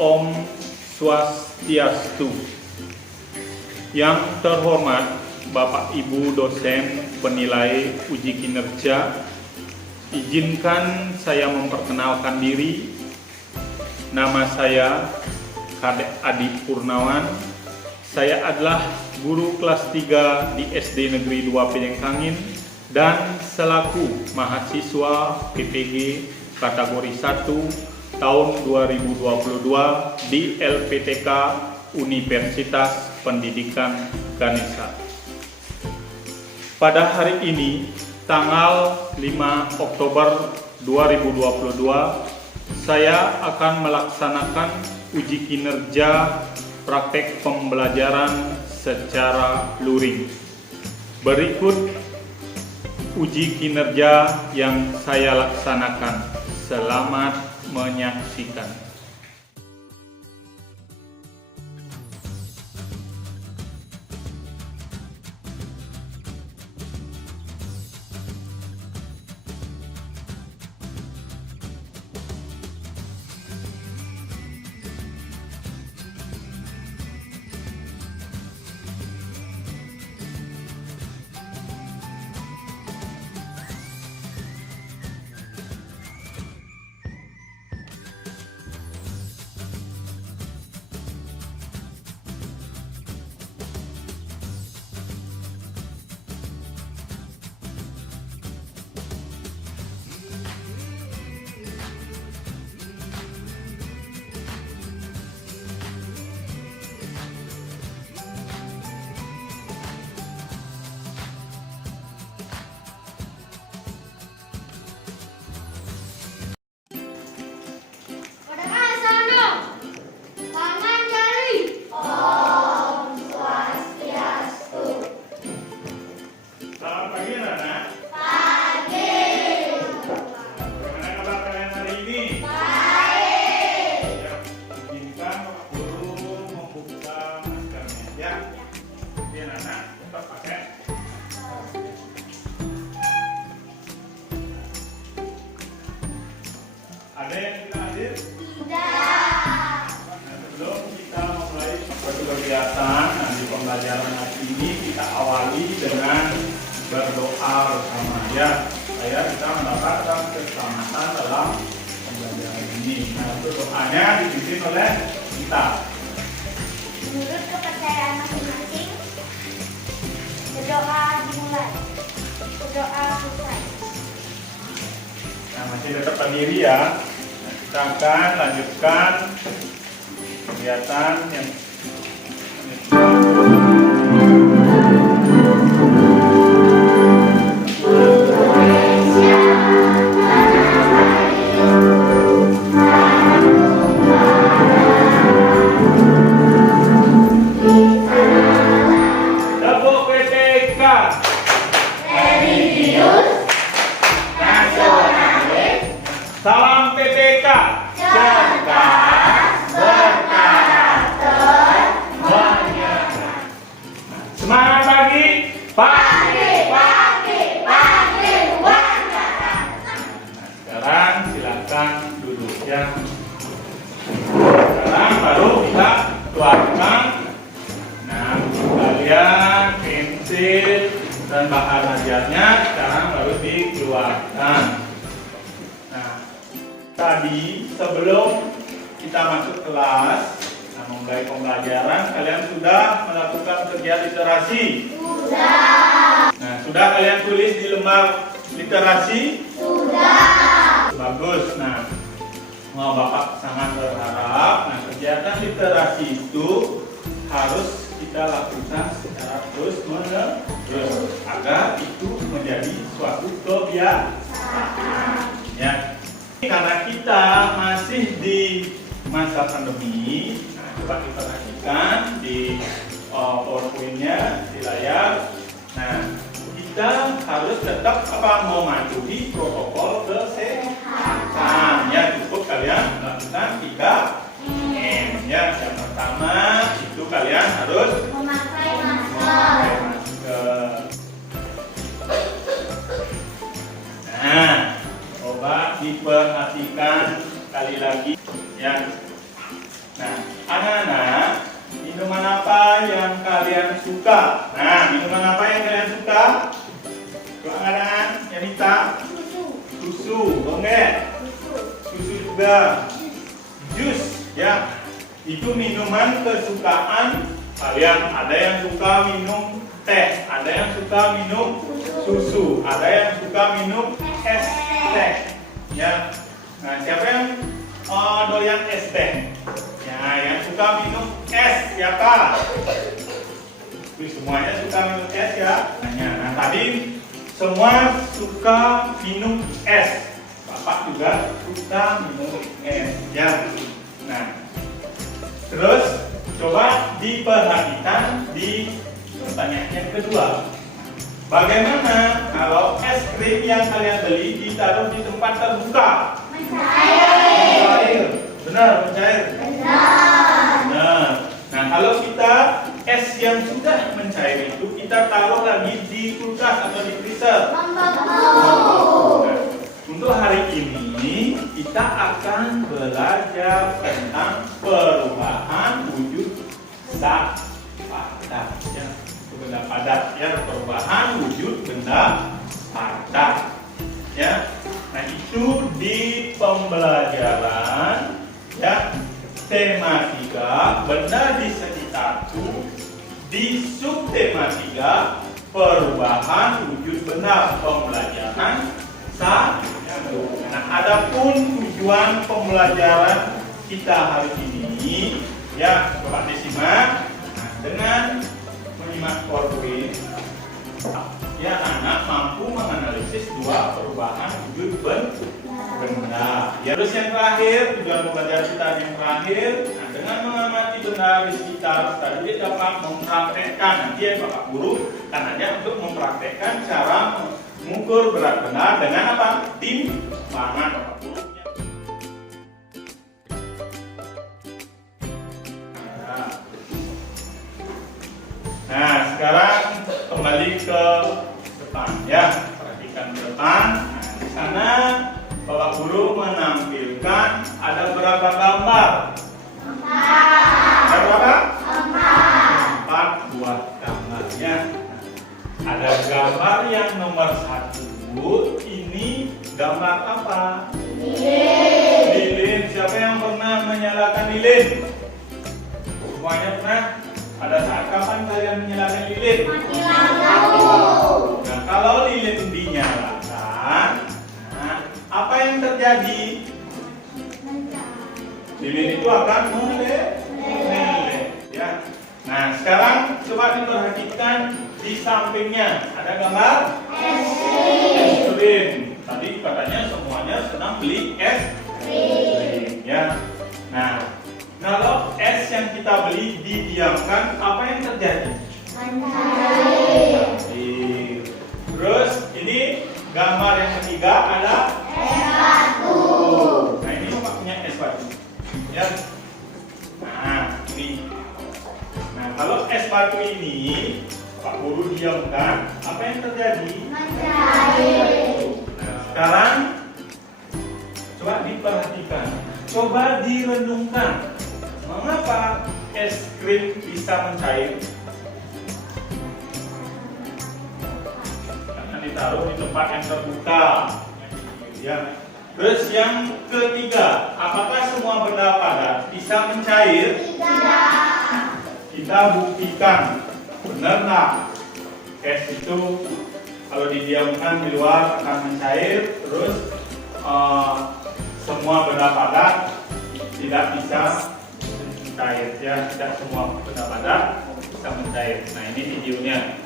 Om Swastiastu. Yang terhormat Bapak Ibu dosen penilai uji kinerja, izinkan saya memperkenalkan diri. Nama saya Kadek Adi Purnawan. Saya adalah guru kelas 3 di SD Negeri 2 Pejengkangin dan selaku mahasiswa PPG kategori 1 tahun 2022 di LPTK Universitas Pendidikan Ganesha. Pada hari ini, tanggal 5 Oktober 2022, saya akan melaksanakan uji kinerja praktek pembelajaran secara luring. Berikut uji kinerja yang saya laksanakan. Selamat menyaksikan. Ada yang tidak hadir? Tidak. Nah, sebelum kita memulai suatu kegiatan di pembelajaran hari ini, kita awali dengan berdoa bersama ya. Supaya kita mendapatkan keselamatan dalam pembelajaran ini. Nah, untuk doanya dipimpin oleh kita. Menurut kepercayaan masing-masing, berdoa dimulai, berdoa selesai. Nah, masih tetap berdiri ya. Nah, kita akan lanjutkan kegiatan yang Salam PTK, cerdas, berkarakter, menyenangkan. Semangat pagi, pagi, wanjakan. Sekarang silakan duduk ya. Sekarang baru kita keluarkan. Nah, kalian pensil dan bahan ajarnya sekarang baru dikeluarkan. Tadi sebelum kita masuk kelas, memulai pembelajaran, kalian sudah melakukan kerja literasi? Sudah. Nah, sudah kalian tulis di lembar literasi? Sudah. Bagus. Nah, Bapak sangat berharap, kegiatan literasi itu harus kita lakukan secara terus-menerus agar itu menjadi suatu kebiasaan. Ya. Karena kita masih di masa pandemi, nah, coba diperhatikan di PowerPoint-nya di layar. Nah, kita harus tetap mematuhi protokol kesehatan. Ya, cukup kalian melakukan 3M. Ya, yang pertama itu kalian harus Memakai masker. Nah, coba diperhatikan sekali lagi ya. Nah, anak-anak, minuman apa yang kalian suka? Nah, minuman apa yang kalian suka? Coba anak-anak, yang minta susu, oke? Susu juga, jus, ya. Itu minuman kesukaan kalian. Ada yang suka minum teh, ada yang suka minum susu, ada yang suka minum es teh, ya. Nah, siapa yang doyan es teh? Ya, yang suka minum es, siapa? Semuanya suka minum es ya. Nah, tadi semua suka minum es. Bapak juga suka minum es, ya. Nah, terus coba diperhatikan di pertanyaan yang kedua. Bagaimana kalau es krim yang kalian beli ditaruh di tempat terbuka? Mencair. Benar, mencair. Benar. Nah, kalau kita es yang sudah mencair itu kita taruh lagi di kulkas atau di freezer. Nah, untuk hari ini kita akan belajar tentang perubahan wujud zat padat, ya. Benda padat, ya, perubahan wujud benda padat, ya. Nah, itu di pembelajaran, ya, tema 3 benda di sekitarku, di subtema 3 perubahan wujud benda, pembelajaran 1. Nah, adapun tujuan pembelajaran kita hari ini, ya, coba disimak. Nah, dengan menyimak PowerPoint, ya, anak mampu menganalisis 2 perubahan wujud benda. Ya, terus yang terakhir, tujuan pembelajaran kita yang terakhir, nah, dengan mengamati benda di sekitar, tadi dapat mempraktekkan, nanti ya Bapak Guru akan aja untuk mempraktekkan cara mengukur berat benda dengan apa? Timbangan, Bapak Guru. Nah, sekarang kembali ke depan, ya. Perhatikan ke depan. Nah, di sana Bapak Guru menampilkan ada berapa gambar? 4. Ada berapa? 4 buah gambarnya. Ada gambar yang nomor 1. Ini gambar apa? Lilin. Lilin. Siapa yang pernah menyalakan lilin? Semuanya pernah? Pada saat kapan kalian menyalakan lilin? Mati lampu. Nah, kalau lilin dinyalakan, nah, apa yang terjadi? Lilin itu akan meleleh, ya. Nah, sekarang coba diperhatikan di sampingnya ada gambar es krim. Tadi katanya semuanya senang beli es krim, ya. Nah, kalau es yang kita beli didiamkan, apa yang terjadi? Mencair. Terus ini gambar yang ketiga ada es batu. Nah, ini Bapak punya es batu, ya. Nah, ini. Nah, kalau es batu ini Pak Guru diamkan, apa yang terjadi? Mencair. Nah, sekarang coba diperhatikan, coba direnungkan. Mengapa es krim bisa mencair? Karena ditaruh di tempat yang terbuka, ya. Terus yang ketiga, apakah semua benda padat bisa mencair? Tidak. Kita buktikan, benar nggak? Es itu kalau didiamkan di luar akan mencair. Terus semua benda padat tidak bisa mencair, ya. Tidak semua benda padat bisa mencair. Nah, ini videonya.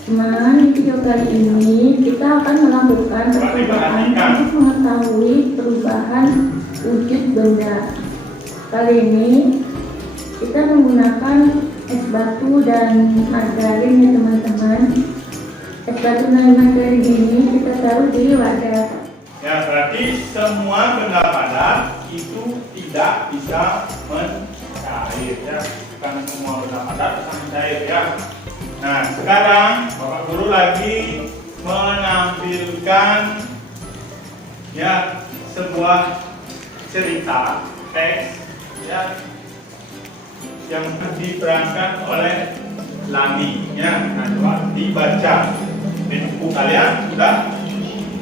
Teman, di video kali ini kita akan melakukan percobaan untuk mengetahui perubahan wujud benda. Kali ini kita menggunakan es batu dan margarin, ya teman-teman. Es batu dan margarin ini kita taruh di wadah. Ya, berarti semua benda padat itu tidak bisa mencair, ya. Bukan semua benda padat bisa mencair, ya. Nah, sekarang Bapak Guru lagi menampilkan, ya, sebuah cerita teks, ya. yang diperankan oleh Lani. Ya, nah, coba dibaca di buku kalian sudah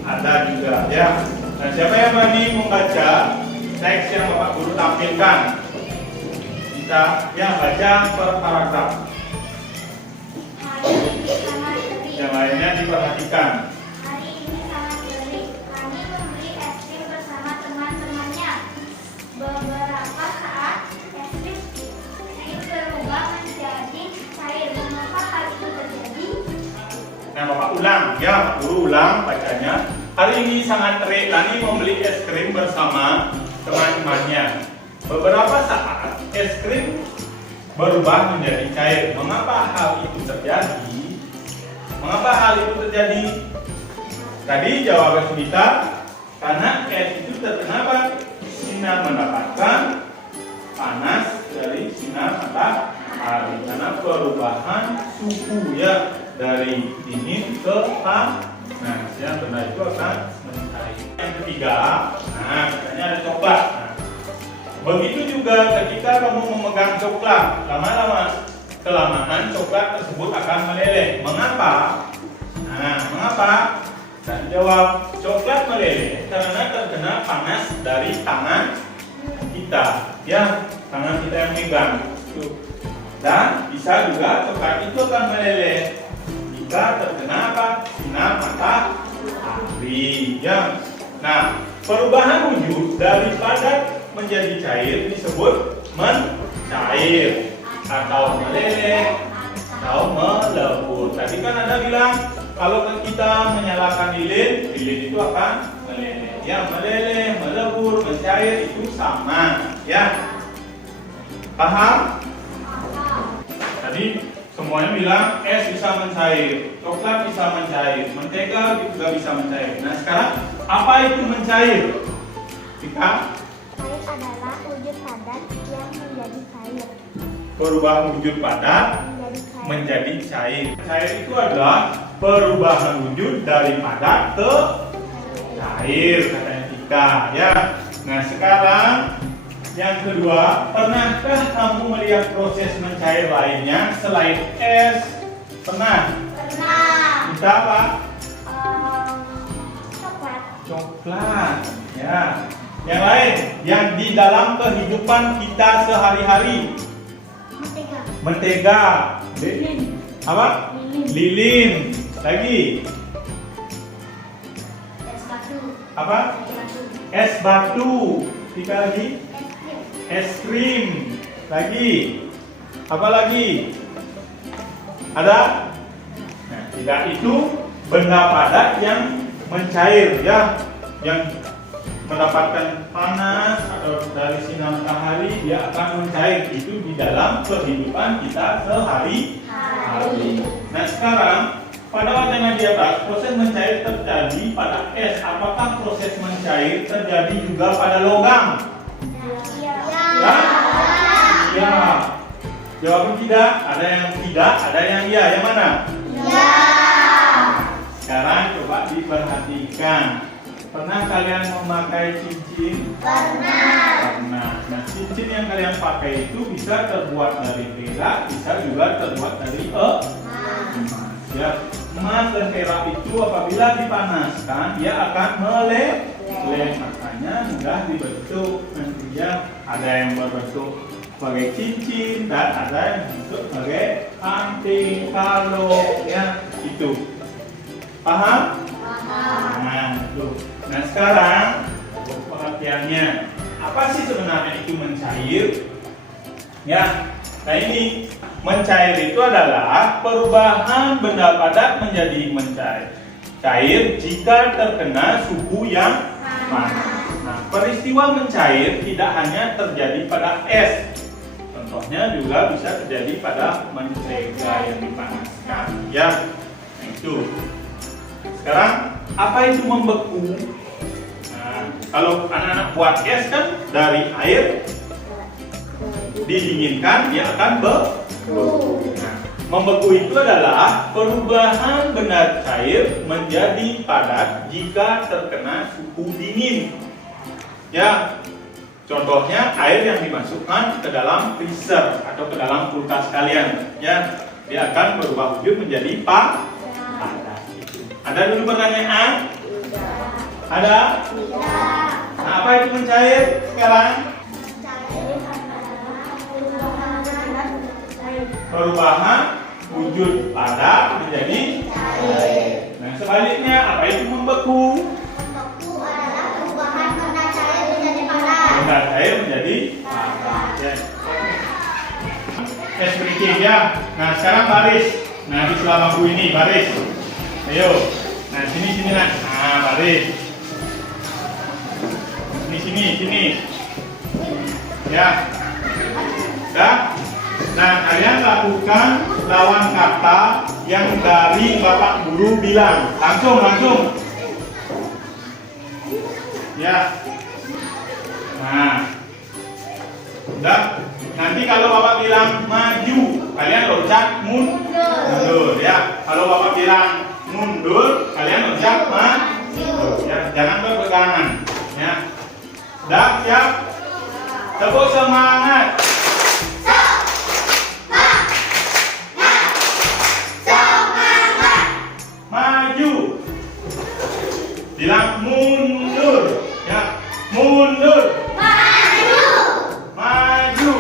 ada juga ya. Nah, siapa yang berani membaca teks yang Bapak Guru tampilkan? Kita ya baca per paragraf. Hari ini sangat terik. Yang lainnya diperhatikan. Hari ini sangat terik. Kami membeli es krim bersama teman-temannya. Beberapa saat es krim berubah menjadi cair. Mengapa hal itu terjadi? Nah, Bapak ulang ya, Pak Guru ulang bacanya. Hari ini sangat terik. Lani membeli es krim bersama teman-temannya. Beberapa saat es krim berubah menjadi cair. Mengapa hal itu terjadi? Mengapa hal itu terjadi? Tadi jawaban kita karena es itu terkena sinar mendapatkan panas dari sinar matahari. Karena perubahan suhu ya dari dingin ke panas. Yang benar itu akan mencair. Yang ketiga, nah katanya ada coklat. Nah, begitu juga ketika kamu memegang coklat, kelamaan coklat tersebut akan meleleh. Mengapa? Nah, mengapa? Dan jawab, coklat meleleh karena terkena panas dari tangan kita, ya, tangan kita yang megang. Dan bisa juga coklat itu akan meleleh jika terkena apa? Sinar matahari, ya. Nah, perubahan wujud dari padat menjadi cair disebut mencair atau meleleh atau melebur. Tadi kan Anda bilang kalau kita menyalakan lilin, lilin itu akan meleleh. Ya, meleleh, melebur, mencair itu sama, ya. Paham? Tadi semuanya bilang es bisa mencair, coklat bisa mencair, mentega juga bisa mencair. Nah, sekarang apa itu mencair? Jika Cair adalah wujud padat yang menjadi cair. perubahan wujud padat menjadi cair. Cair itu adalah perubahan wujud dari padat ke cair, katanya kita, ya. Nah, sekarang yang kedua, pernahkah kamu melihat proses mencair lainnya selain es? Pernah? Pernah. Kita apa? Coklat. Coklat, ya. Yang lain, yang di dalam kehidupan kita sehari-hari. Mentega. Mentega. Lilin. Apa? Lilin. Lilin. Lagi. Es batu. Apa? Es batu. Tiga lagi. Es krim. Lagi. Apa lagi? Ada? Nah, tidak itu benda padat yang mencair, ya, yang mendapatkan panas atau dari sinar matahari dia akan mencair. Itu di dalam kehidupan kita sehari-hari. Nah, sekarang pada wacana di atas proses mencair terjadi pada es. Apakah proses mencair terjadi juga pada logam? Ya? Ya. Jawaban tidak. Ada yang tidak, ada yang ya. Yang mana? Ya. Sekarang coba diperhatikan. Pernah kalian memakai cincin? Pernah. Pernah. Nah, cincin yang kalian pakai itu bisa terbuat dari perak, bisa juga terbuat dari emas. Ya, emas dan perak itu apabila dipanaskan dia akan meleleh. Makanya mudah dibentuk. Nantinya ada yang berbentuk sebagai cincin dan ada yang bentuk sebagai anting, kalung, ya, itu. Paham? Nah, itu. Nah, sekarang pengertiannya apa sih sebenarnya itu mencair? Ya, nah ini mencair itu adalah perubahan benda padat menjadi mencair. Cair jika terkena suhu yang panas. Nah, peristiwa mencair tidak hanya terjadi pada es. Contohnya juga bisa terjadi pada mentega yang dipanaskan. Ya, nah, itu. Sekarang apa itu membeku? Nah, kalau anak-anak buat es kan dari air didinginkan dia akan beku. Nah, membeku itu adalah perubahan benda cair menjadi padat jika terkena suhu dingin. Ya, Contohnya air yang dimasukkan ke dalam freezer atau ke dalam kulkas kalian, ya, dia akan berubah wujud menjadi padat. Ada dulu pertanyaan? Ada? Nah, apa itu mencair sekarang? Perubahan wujud padat menjadi cair. Nah, sebaliknya apa itu membeku? Benda cair menjadi padat. Ya. Es berikir ya. Nah, sekarang baris. Nah, di selama bangku ini baris. Ayo. Nah, sini nak. Nah, baris. Sini. Ya. Dah. Nah, kalian lakukan lawan kata yang dari Bapak Guru bilang. Langsung. Ya. Nah. Udah. Nanti kalau Bapak bilang maju, kalian loncat mundur, ya. Kalau Bapak bilang mundur, kalian loncat maju. Ya, jangan berpegangan, ya. Udah, siap? Tepuk semangat. Maju. Bilang mundur, ya. Mundur. Maju.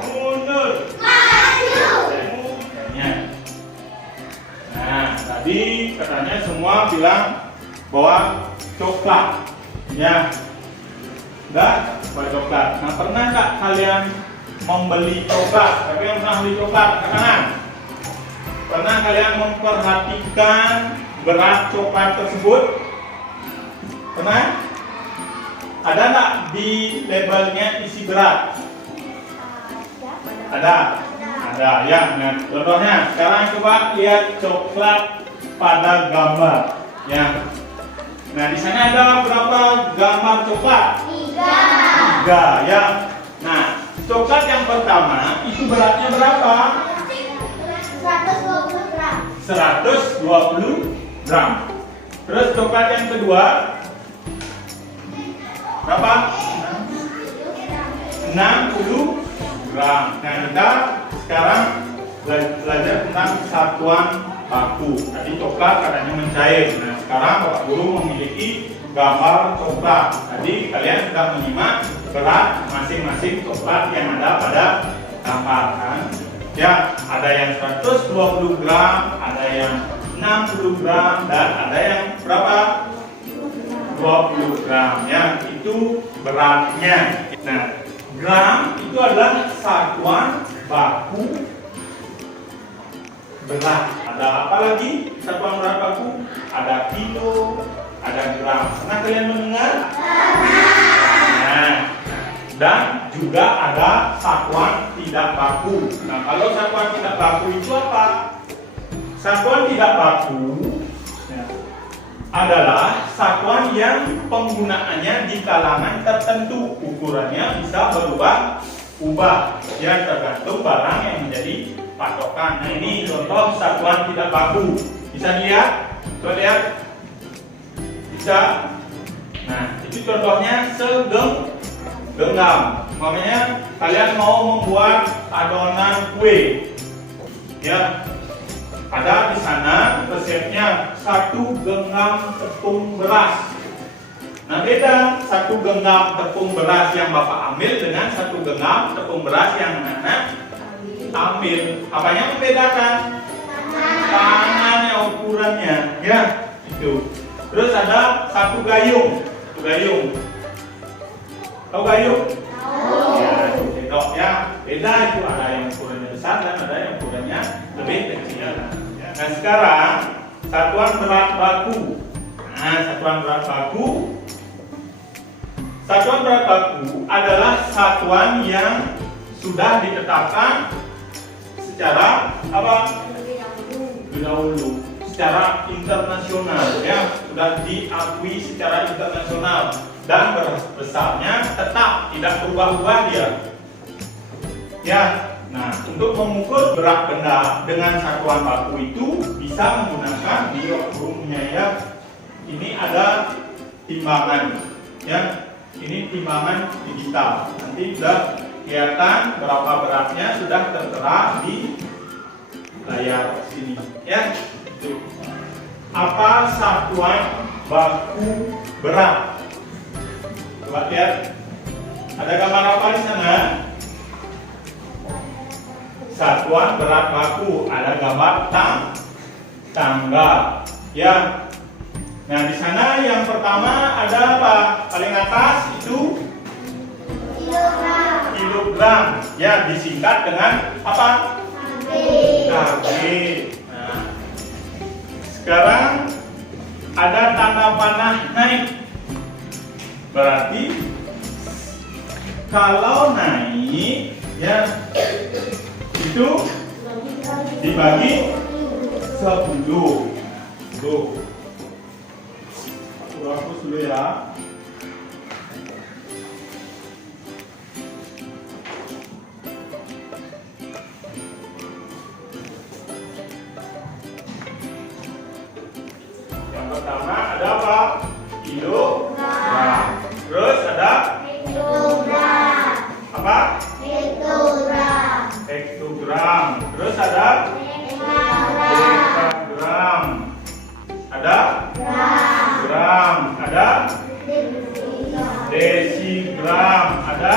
Mundur. Maju. Ya. Nah, tadi katanya semua bilang bahwa coklat, ya. Enggak, buat coklat. Nah, pernah nggak kalian membeli coklat? Tapi yang pernah beli coklat, ke kanan. Pernah kalian memperhatikan berat coklat tersebut? Pernah? Ada nggak di labelnya isi berat? Ada ya. Nah, contohnya sekarang coba lihat coklat pada gambar, ya. Nah, di sana ada berapa gambar coklat? 3, ya. Nah, coklat yang pertama itu beratnya berapa? 120 gram. Terus coklat yang kedua berapa? 60 gram. Nah, kita sekarang belajar tentang satuan baku. Tadi coklat katanya mencair. Nah, sekarang Bapak Guru memiliki gambar coklat. Tadi kalian sudah menyimak berat masing-masing coklat yang ada pada gambar, kan? Ya, ada yang 120 gram, ada yang 60 gram, dan ada yang berapa? 20 gram, ya. Itu beratnya. Nah, gram itu adalah satuan baku berat. Ada apa lagi satuan berat baku? Ada kilo, ada gram. Pernah kalian mendengar? Nah, dan juga ada satuan tidak baku. Nah, kalau satuan tidak baku itu apa? Satuan tidak baku, ya, adalah satuan yang penggunaannya di kalangan tertentu. Ukurannya bisa berubah-ubah, ya, tergantung barang yang menjadi patokan. Nah, ini contoh satuan tidak baku. Bisa dilihat? Coba lihat. Bisa. Nah, itu contohnya segenggam. Makanya kalian mau membuat adonan kue, ya. Ada di sana resepnya 1 genggam tepung beras. Nah, beda 1 genggam tepung beras yang Bapak ambil dengan 1 genggam tepung beras yang anak ambil. Apanya membedakan? Tangannya, ukurannya, ya. Itu. Terus ada 1 gayung. Tahu gayung? Ya, sendok, ya. Beda itu, ada yang ukurannya besar dan ada yang ukurannya lebih kecil. Nah, sekarang satuan berat baku. Nah, satuan berat baku adalah satuan yang sudah ditetapkan secara apa? Dahulu, secara internasional, ya, sudah diakui secara internasional dan besarnya tetap tidak berubah-ubah dia. Ya. Nah, untuk mengukur berat benda dengan satuan baku itu bisa menggunakan di Bapak Guru punya, ya. Ini ada timbangan, ya. ini timbangan digital. Nanti sudah kelihatan berapa beratnya sudah tertera di layar sini. Ya, itu. Apa satuan baku berat? Coba lihat. Ada gambar apa di sana? Satuan berat baku. Ada gambar tangga. Ya. Nah, di sana yang pertama ada apa? Paling atas itu kilogram. Ya, disingkat dengan apa? kg. Nah, sekarang ada tanda panah naik. Berarti kalau naik, ya itu dibagi 10. Tuh. Hapus dulu ya. Yang pertama ada apa? Kilogram. Terus ada Hektogram. apa? Hektogram. Hektogram. Terus ada dekagram. Ada gram. Ada desigram. Ada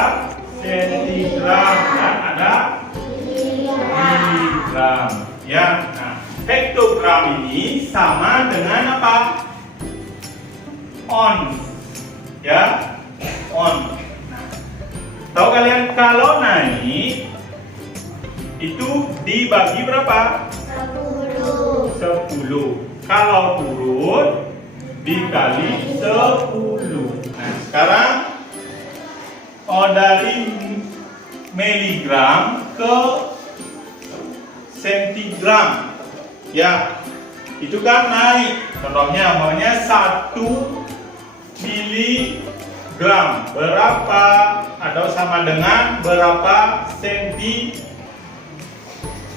sentigram. Dan ada miligram. Ya. Nah, hektogram ini sama dengan apa? Ons. Ya, on. Nah, tahu kalian kalau naik itu dibagi berapa? 10. Kalau turun dikali 10. Nah, sekarang dari miligram ke sentigram. Ya, itu kan naik. Contohnya maunya 1 miligram berapa atau sama dengan berapa senti.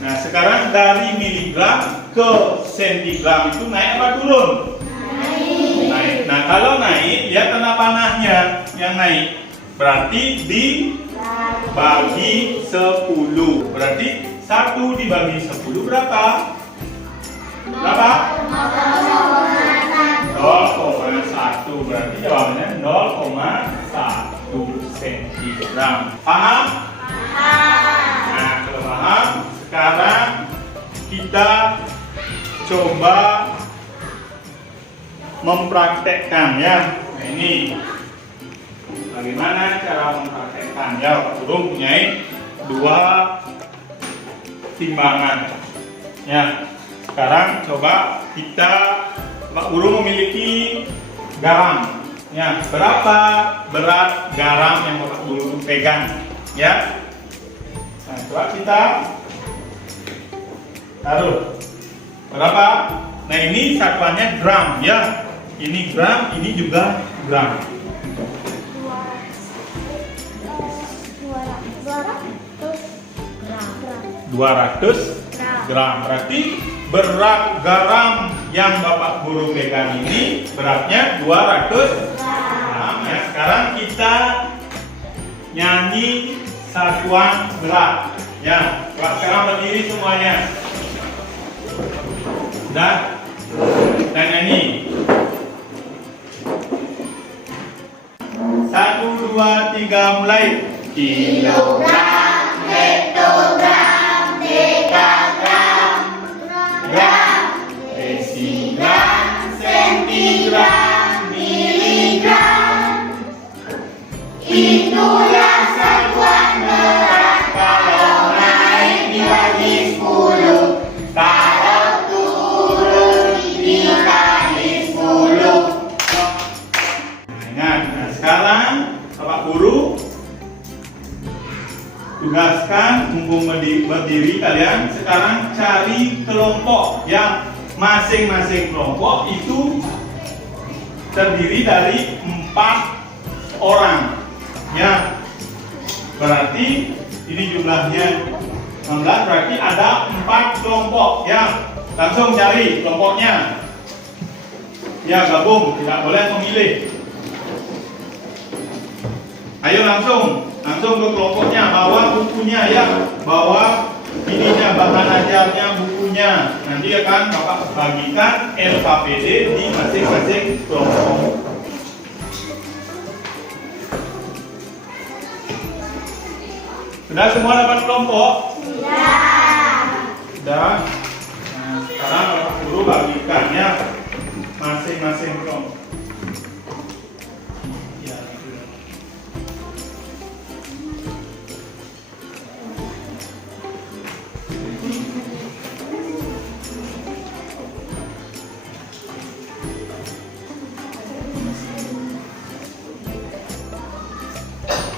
Nah, sekarang dari miligram ke sentigram itu naik apa turun? Naik. Nah, kalau naik ya tanda panahnya yang naik. Berarti dibagi 10. Berarti 1 dibagi 10 berapa? Berapa? 0,1. Berarti jawabannya 0,1 sentigram. Paham? Nah, kalau paham, sekarang kita coba mempraktekkan ya. Nah, ini bagaimana cara mempraktekkan ya. Pak Guru mempunyai 2 timbangan ya. Sekarang coba Pak Guru memiliki garam ya. Berapa berat garam yang Bapak Guru pegang ya? Nah, coba kita taruh berapa? Nah, ini satuannya gram ya. Ini gram, ini juga gram. 200 gram. Berarti berat garam yang Bapak Guru pegang ini beratnya 200 gram. Ya, sekarang kita nyanyi satuan berat. Ya, sekarang berdiri semuanya. Dan nyanyi. 1, 2, 3 mulai. Kilogram, hektogram, dekagram, gram, desigram, sentigram, miligram. Itulah satuan berat kalau naik dibagi 10. Kalau turun dikali 10. Ingat, nah sekarang Bapak Guru tugaskan mumpung berdiri kalian sekarang cari kelompok yang masing-masing kelompok itu terdiri dari 4 orang ya. Berarti ini jumlahnya 19, berarti ada 4 kelompok ya. Langsung cari kelompoknya ya, gabung, tidak boleh memilih. Ayo langsung ke kelompoknya, bawa bukunya ya, bawa ininya, bahan ajarnya, bukunya. Nanti akan Bapak bagikan LKPD di masing-masing kelompok. Sudah semua dapat kelompok? Sudah. Nah, sekarang Bapak Guru bagikan ya masing-masing kelompok. Ya.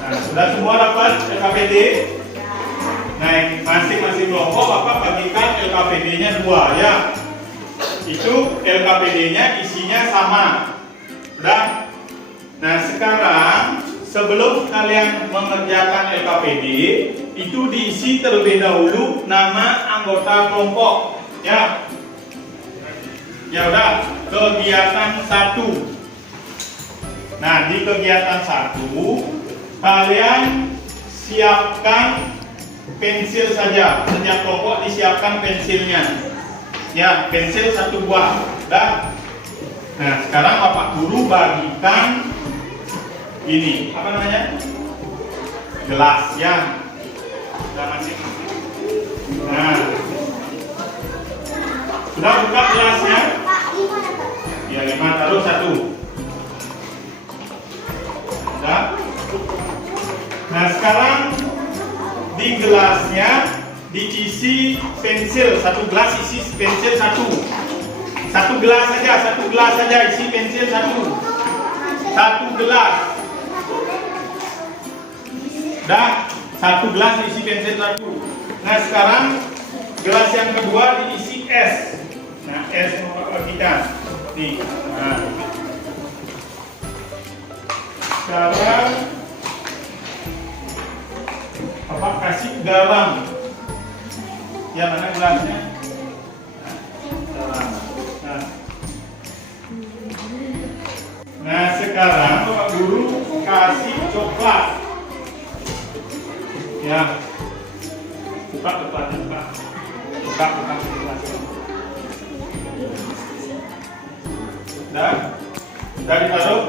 Nah, sudah semua dapat LKPD? Nah, masing-masing kelompok Bapak bagikan LKPD-nya 2 ya. Itu LKPD-nya isinya sama. Sudah? Nah, sekarang sebelum kalian mengerjakan LKPD, itu diisi terlebih dahulu nama anggota kelompok ya. Ya udah, kegiatan 1. Nah, di kegiatan 1 kalian siapkan pensil saja. Setiap kelompok disiapkan pensilnya. Ya, pensil 1 buah. Dah. Nah, sekarang Bapak Guru bagikan ini, apa namanya? Gelas ya. Sudah masing-masing. Nah. Sudah buka gelasnya? Ya, 5 taruh 1. Sudah. Nah, sekarang di gelasnya diisi pensil, 1 gelas isi pensil 1. 1 gelas saja isi pensil 1. 1 gelas. Dah, 1 gelas isi pensil 1. Nah, sekarang gelas yang kedua diisi es. Nah, es mau bagikan. Nih. Nah. Sekarang Bapak kasih garam. Ya, mana gelasnya? Garam. Nah, sekarang Bapak Guru kasih coklat. Ya. Buka coklatnya, buka. Buka coklatnya. Sudah ditaruh?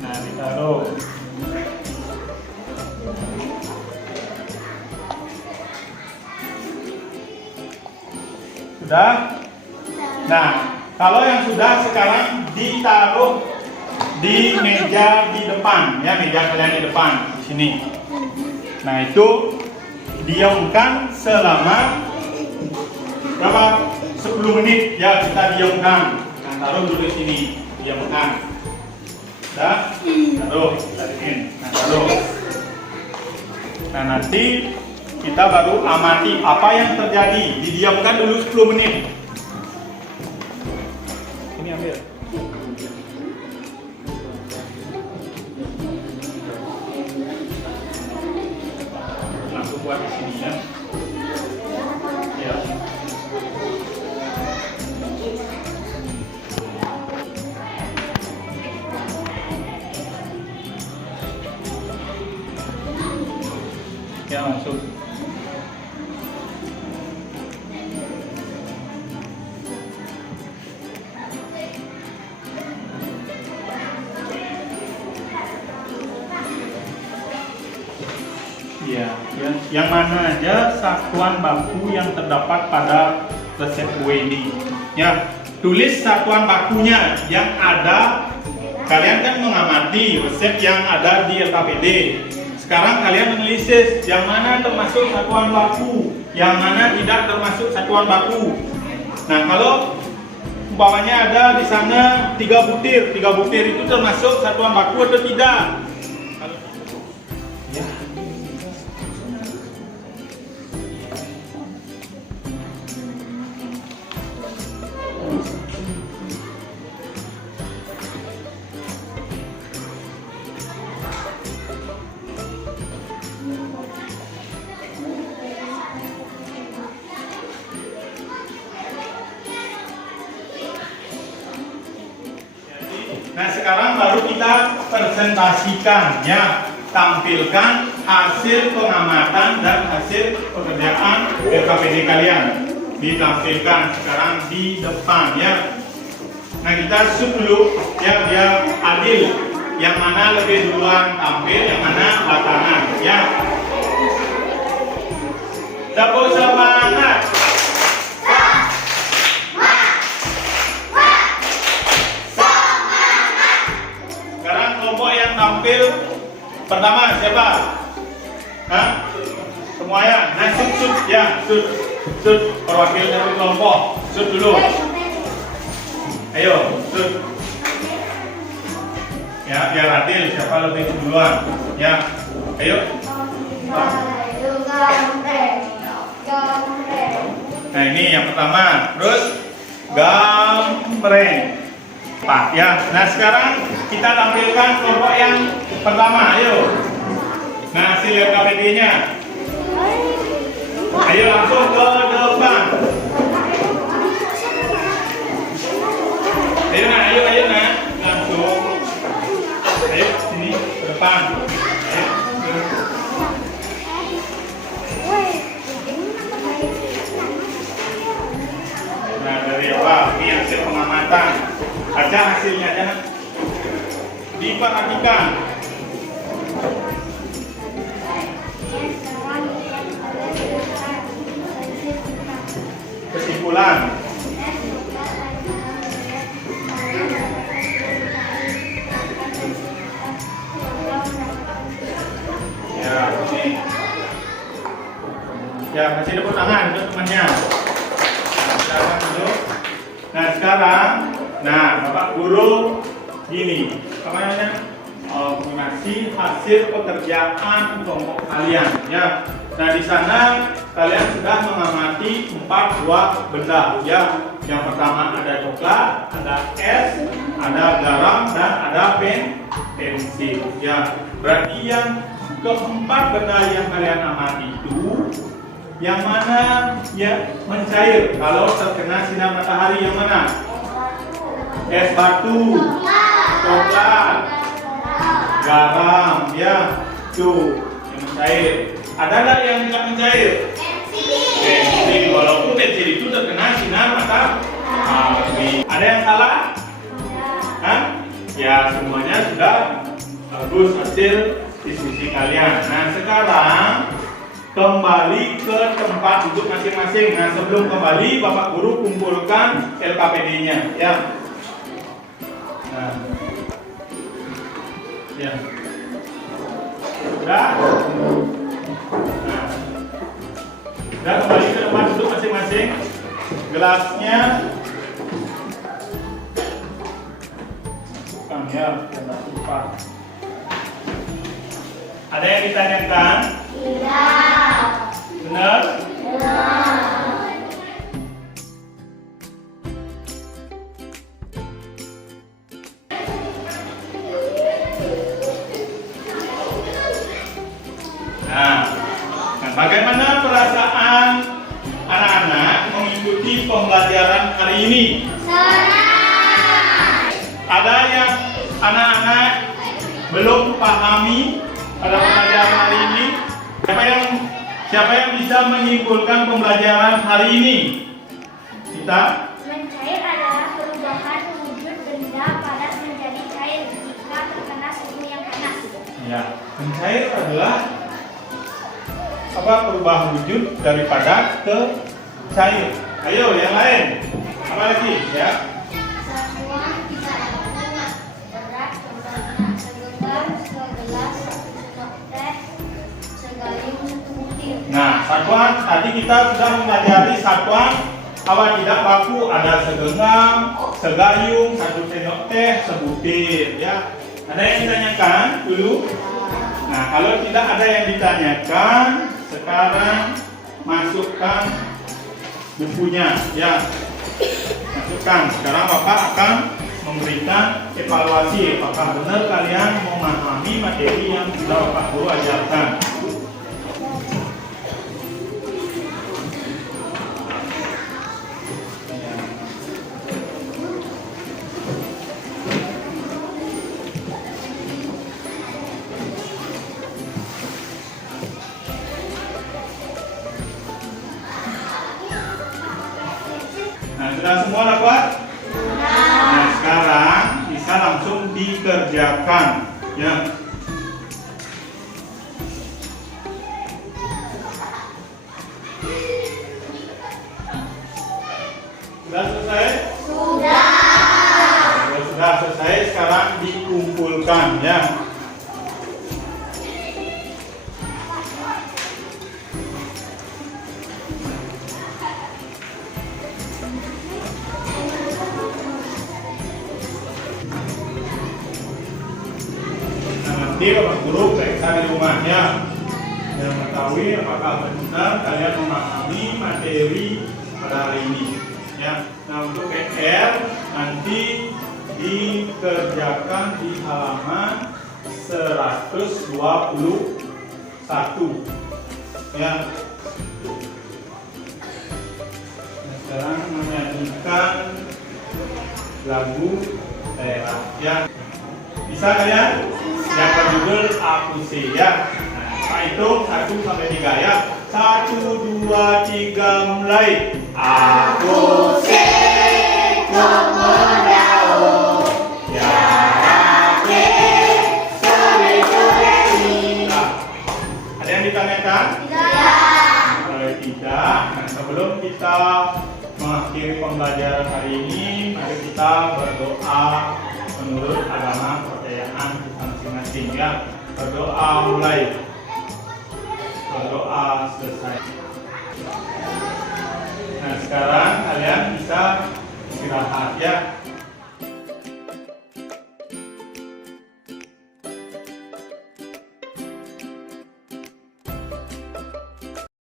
Nah, ditaruh. Sudah? Nah, kalau yang sudah sekarang ditaruh di meja di depan, ya, meja kalian di depan di sini. Nah, itu diamkan selama berapa? 10 menit ya, kita diamkan. Nah, taruh dulu di sini, diamkan. Dah, taruh, taruhin. Nah, taruh. Nah, nanti kita baru amati apa yang terjadi. Didiamkan dulu 10 menit. Ini ambil. Langsung buat di sini ya. Ya. Ya, masuk. Ya, yang mana aja satuan baku yang terdapat pada resep kue ini. Ya, tulis satuan bakunya yang ada. Kalian kan mengamati resep yang ada di LKPD. Sekarang kalian menelisih yang mana termasuk satuan baku, yang mana tidak termasuk satuan baku. Nah, kalau umpamanya ada di sana 3 butir itu termasuk satuan baku atau tidak? Ya. Nah, sekarang baru kita presentasikan ya, tampilkan hasil pengamatan dan hasil pekerjaan LKPD kalian. Ditampilkan sekarang di depan ya. Nah, kita shoot dulu ya, biar adil. Yang mana lebih duluan tampil, yang mana belakangan ya. Tepuk semangat. Sekarang kelompok yang tampil pertama siapa? Hah? Semuanya. Nah, shoot ya, shoot perwakilan dari kelompok. Shoot dulu. Ayo, shoot. Ya, biar adil siapa lebih duluan. Ya, ayo. Nah, ini yang pertama. Terus gambreng. Pak ya. Nah, sekarang kita tampilkan kelompok yang pertama. Ayo. Nah, hasil LKPD-nya. Ayo langsung ke depan. Ayo nah, langsung. Ayo sini ke depan. Ayo. Nah, dari apa? Ini hasil pengamatan. Ada hasilnya ya. Diperhatikan. Kesimpulan. Ya, ini. Ya, kasih tepuk tangan untuk temannya. Nah, dulu. Nah, sekarang, nah, Bapak Guru gini, apa namanya? Mengasih hasil pekerjaan kelompok kalian, ya. Nah, di sana kalian sudah mengamati 4 buah benda, ya. Yang pertama ada coklat, ada es, ada garam, dan ada pensil, ya. Berarti yang keempat benda yang kalian amati itu yang mana ya mencair kalau terkena sinar matahari, yang mana? Es batu, coklat, garam, ya, tuh yang mencair. Ada nggak yang tidak mencair? Pensil, walaupun pensil itu terkena sinar matahari. Ada yang salah? Hah? Ya, semuanya sudah bagus hasil diskusi kalian. Nah, sekarang kembali ke tempat duduk masing-masing. Nah, sebelum kembali, Bapak Guru kumpulkan LKPD-nya, ya. Nah, ya. Sudah? Nah, sudah kembali ke tempat duduk masing-masing. Gelasnya, bukan ya, gelas lupa. Ada yang ditanyakan? Tidak. Benar? Benar. Nah, bagaimana perasaan anak-anak mengikuti pembelajaran hari ini? Senang. Ada yang anak-anak belum pahami pada pembelajaran hari ini? Siapa yang bisa menyimpulkan pembelajaran hari ini? Kita? Mencair adalah perubahan wujud benda padat menjadi cair jika terkena suhu yang panas. Ya, mencair adalah apa? Perubahan wujud dari padat ke cair. Ayo, yang lain. Apa lagi? Ya. Satuan tidak berat, contohnya segenggam, segelas, secup teh, segayung, satu butir. Nah, satuan tadi kita sudah mempelajari satuan apa tidak baku, ada segenggam, segayung, 1 sendok teh, sebutir, ya. Ada yang ditanyakan dulu? Nah, kalau tidak ada yang ditanyakan, sekarang masukkan bukunya, ya. Masukkan. Sekarang Bapak akan memberikan evaluasi apakah benar kalian memahami materi yang sudah Bapak Guru ajarkan. dikerjakan. Ya. Sudah selesai? Sudah selesai, sekarang dikumpulkan ya. Nah, nanti Bapak Guru periksa di rumahnya yang mengetahui apakah benar kalian memahami materi pada hari ini. Ya, nah untuk PR nanti dikerjakan di halaman 121 ya. Nah, sekarang menyanyikan lagu daerah ya. Bisa kalian? Yang berjudul Aku Si ya. Nah, Pak hitung 1 sampai 3 ya. 1, 2, 3 mulai. Aku si komodau ya rapi sore-sore ini. Ada yang ditanyakan? Tidak. Nah, sebelum kita mengakhiri pembelajaran hari ini, mari kita berdoa menurut agama kepercayaan kita masing-masing ya. Berdoa mulai. Berdoa selesai. Nah, sekarang kalian bisa istirahat ya.